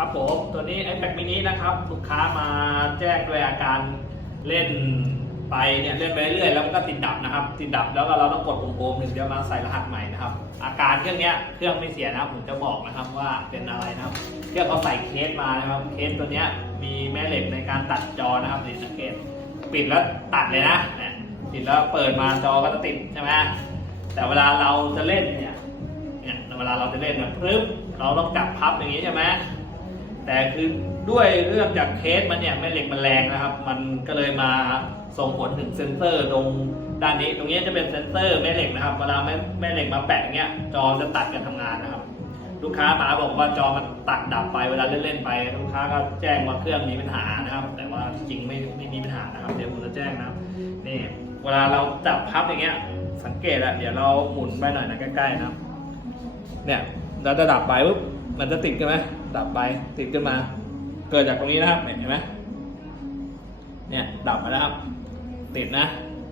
ครับผม ตัวนี้ iPad mini นะครับ ลูกค้ามาแจ้งด้วยอาการเล่นไปเนี่ยเล่นไปเรื่อยๆแล้วมันก็ติดดับนะครับ ติดดับแล้วก็เราต้องกดปุ่มโฮมหนึ่งเดียวมาใส่รหัสใหม่นะครับ อาการเครื่องเนี้ยเครื่องไม่เสียนะผมจะบอกนะครับว่าเป็นอะไรนะครับ เครื่องเขาใส่เคสมานะครับ เคสตัวเนี้ยมีแม่เหล็กในการตัดจอนะครับนี่สังเกตปิดแล้วตัดเลยนะเนี่ยปิดแล้วเปิดมาจอก็จะติดใช่ไหมแต่เวลาเราจะเล่นเนี่ยเนี่ยเวลาเราจะเล่นเนี่ยปึ๊บเราต้องจับพับอย่างนี้ใช่ไหม แต่คือด้วยเรื่องจากเคสมันเนี่ยแม่เหล็กมันแรงนะครับ มันก็เลยมาส่งผลถึงเซนเซอร์ตรงด้านนี้ ตรงนี้จะเป็นเซนเซอร์แม่เหล็กนะครับ เวลาแม่แม่เหล็กมาแปะอย่างเงี้ยจอจะตัดกันทำงานนะครับ ลูกค้ามาบอกว่าจอมันตัดดับไปเวลาเล่นๆไป ลูกค้าก็แจ้งว่าเครื่องมีปัญหานะครับ แต่ว่าจริงไม่ไม่มีปัญหานะครับ เดี๋ยวผมจะแจ้งนะครับนี่เวลาเราจับพับอย่างเงี้ย สังเกตอะเดี๋ยวเราหมุนไปหน่อยนะใกล้ๆนะครับ เนี่ยเราจะดับไปปุ๊บ มันจะติดกันไหมดับไปติดขึ้นมา เกิดจากตรงนี้นะครับเห็นไหมเนี่ยดับไปแล้วครับ ติดนะ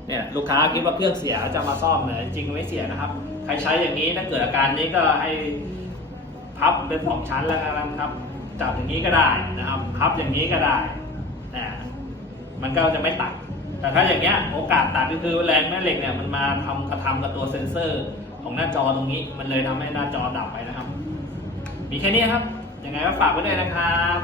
เนี่ยลูกค้าคิดว่าเครื่องเสียจะมาซ่อมเนี่ยจริงไม่เสียนะครับ ใครใช้อย่างนี้ถ้าเกิดอาการนี้ก็ให้พับเป็นสองชั้นแล้วกันครับ จับอย่างนี้ก็ได้นะครับ พับอย่างนี้ก็ได้อ่ามันก็จะไม่ตัด แต่ถ้าอย่างเงี้ยโอกาสตัดก็คือแรงแม่เหล็กเนี่ยมันมาทำกระทำกับตัวเซ็นเซอร์ของหน้าจอตรงนี้ มันเลยทำให้หน้าจอดับไปนะครับ มีแค่นี้ครับยังไงก็ฝากไว้ด้วยนะครับ